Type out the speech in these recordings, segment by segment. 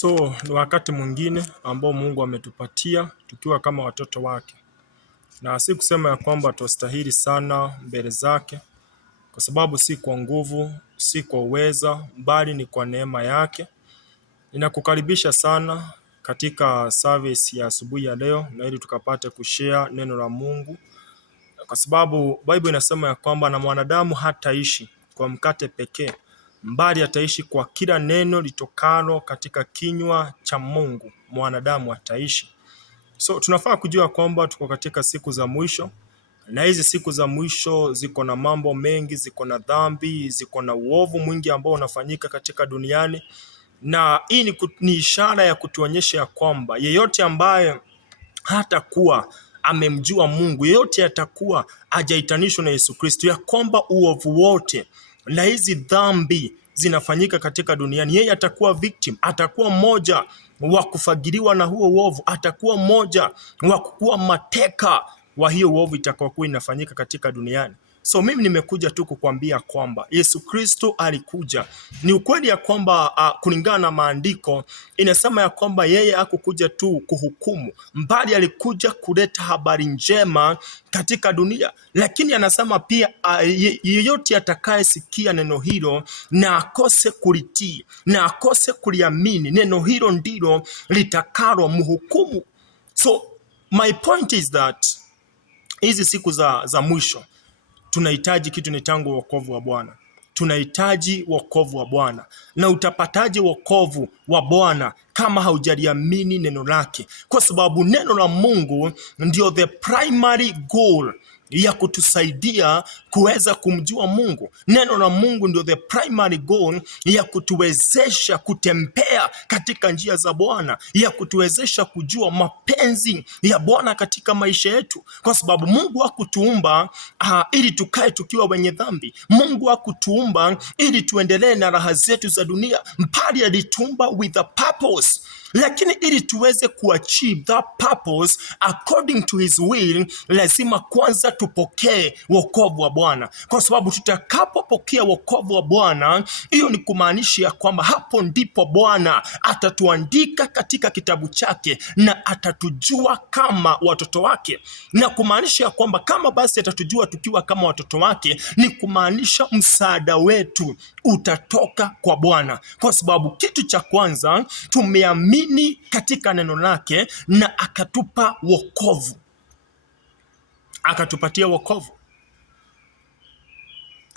So ni wakati mwingine ambao Mungu ametupatia tukiwa kama watoto wake, na si kusema ya kwamba twastahili sana mbele zake, kwa sababu si kwa nguvu, si kwa uweza, bali ni kwa neema yake. Ninakukaribisha sana katika service ya asubuhi ya leo, na ili tukapate kushare neno la Mungu, kwa sababu Bible inasema ya kwamba na mwanadamu hataishi kwa mkate pekee, mbali ataishi kwa kila neno litokalo katika kinywa cha Mungu. Mwanadamu ataishi. So tunafaa kujua kwamba tuko katika siku za mwisho, na hizi siku za mwisho ziko na mambo mengi, ziko na dhambi, ziko na uovu mwingi ambao unafanyika katika duniani, na hii ni ishara ya kutuonyesha ya kwamba yeyote ambaye hatakuwa amemjua Mungu, yeyote atakuwa hajaitanishwa na Yesu Kristo, ya kwamba uovu wote na hizi dhambi zinafanyika katika duniani, yeye atakuwa victim, atakuwa mmoja wa kufagiliwa na huo uovu, atakuwa mmoja wa kukuwa mateka wa hiyo uovu itakayokuwa inafanyika katika duniani. So mimi nimekuja tu kukwambia kwamba Yesu Kristo alikuja. Ni ukweli ya kwamba kulingana na maandiko inasema ya kwamba yeye hakukuja tu kuhukumu, mbali alikuja kuleta habari njema katika dunia. Lakini anasema pia yeyote atakayesikia neno hilo na akose kulitii na akose kuliamini, neno hilo ndilo litakalo mhukumu. So my point is that hizi siku za mwisho tunahitaji kitu ni tangu wokovu wa Bwana. Tunahitaji wokovu wa Bwana. Na utapataje wokovu wa Bwana kama haujaliamini neno lake? Kwa sababu neno la Mungu ndio the primary goal ya kutusaidia kuweza kumjua Mungu. Neno la Mungu ndio the primary goal ya kutuwezesha kutembea katika njia za Bwana, ya kutuwezesha kujua mapenzi ya Bwana katika maisha yetu, kwa sababu Mungu hakutuumba ili tukae tukiwa wenye dhambi. Mungu hakutuumba ili tuendelee na raha zetu za dunia, bali alituumba with a purpose. Lakini ili tuweze kuachieve that purpose according to his will, lazima kwanza tupokee wokovu wa Bwana. Kwa sababu tutakapopokea wokovu wa Bwana, hiyo ni kumaanisha ya kwamba hapo ndipo Bwana atatuandika katika kitabu chake na atatujua kama watoto wake. Na kumaanisha ya kwamba kama basi atatujua tukiwa kama watoto wake, ni kumaanisha msaada wetu utatoka kwa Bwana. Kwa sababu kitu cha kwanza tumeamini katika neno lake na akatupa wokovu. Akatupatia wokovu.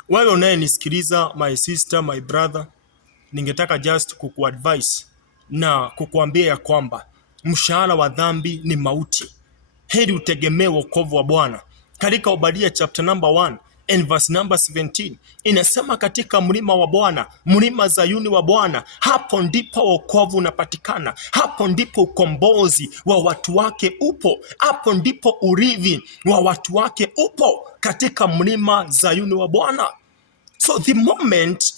Wewe unayenisikiliza, my sister, my brother, ningetaka just kukuadvise na kukuambia ya kwamba mshahara wa dhambi ni mauti. Heri utegemee wokovu wa Bwana. Katika Obadia chapter number 1 and verse number 17 inasema, katika mlima wa Bwana, mlima Zayuni wa Bwana, hapo ndipo wokovu unapatikana, hapo ndipo ukombozi wa watu wake upo, hapo ndipo urithi wa watu wake upo, katika mlima Zayuni wa Bwana. So the moment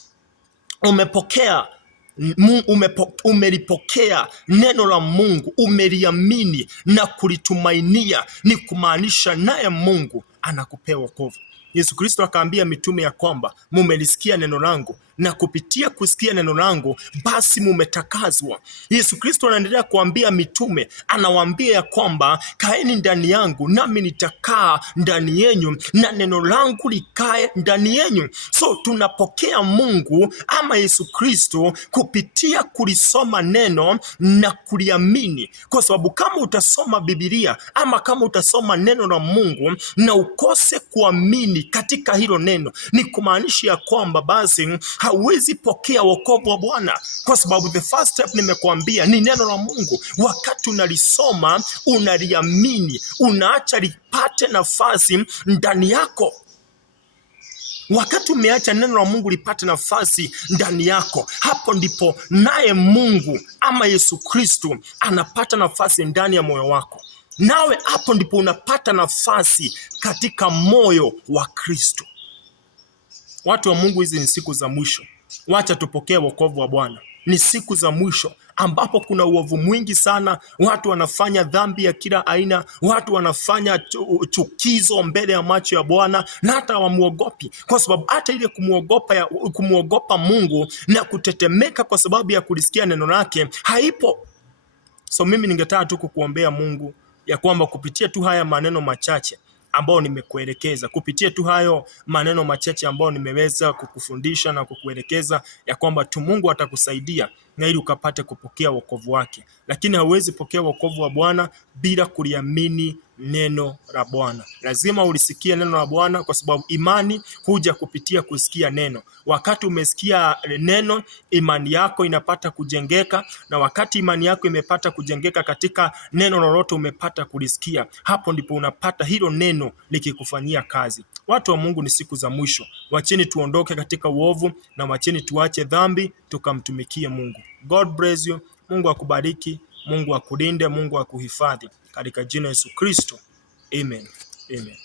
umelipokea neno la Mungu, umeliamini na kulitumainia, ni kumaanisha naye Mungu anakupea wokovu. Yesu Kristo akaambia mitume ya kwamba mumelisikia neno langu, na kupitia kusikia neno langu basi mumetakazwa. Yesu Kristo anaendelea kuambia mitume, anawaambia ya kwamba kaeni ndani yangu nami nitakaa ndani yenu, na neno langu likae ndani yenu. So tunapokea Mungu ama Yesu Kristo kupitia kulisoma neno na kuliamini. Kwa sababu kama utasoma Biblia ama kama utasoma neno la Mungu na ukose kuamini katika hilo neno, ni kumaanisha ya kwamba basi hauwezi pokea wokovu wa Bwana. Kwa sababu the first step nimekuambia ni neno la Mungu. Wakati unalisoma, unaliamini, unaacha lipate nafasi ndani yako. Wakati umeacha neno la Mungu lipate nafasi ndani yako, hapo ndipo naye Mungu ama Yesu Kristo anapata nafasi ndani ya moyo wako. Nawe hapo ndipo unapata nafasi katika moyo wa Kristo. Watu wa Mungu, hizi ni siku za mwisho. Wacha tupokee wokovu wa Bwana. Ni siku za mwisho ambapo kuna uovu mwingi sana. Watu wanafanya dhambi ya kila aina, watu wanafanya chukizo mbele ya macho ya Bwana na hata hawamuogopi, kwa sababu hata ile kumuogopa Mungu na kutetemeka kwa sababu ya kulisikia neno lake haipo. So mimi ningetaka tu kukuombea Mungu ya kwamba kupitia tu haya maneno machache ambao nimekuelekeza, kupitia tu hayo maneno machache ambao nimeweza kukufundisha na kukuelekeza, ya kwamba tu Mungu atakusaidia na ili ukapate kupokea wokovu wake. Lakini hauwezi pokea wokovu wa Bwana bila kuliamini neno la Bwana. Lazima ulisikie neno la Bwana, kwa sababu imani huja kupitia kusikia neno. Wakati umesikia neno, imani yako inapata kujengeka, na wakati imani yako imepata kujengeka katika neno lolote umepata kulisikia, hapo ndipo unapata hilo neno likikufanyia kazi. Watu wa Mungu, ni siku za mwisho. Wacheni tuondoke katika uovu na wacheni tuache dhambi, tukamtumikie Mungu. God bless you. Mungu akubariki, Mungu akulinde, Mungu akuhifadhi katika jina Yesu Kristo. Amen. Amen.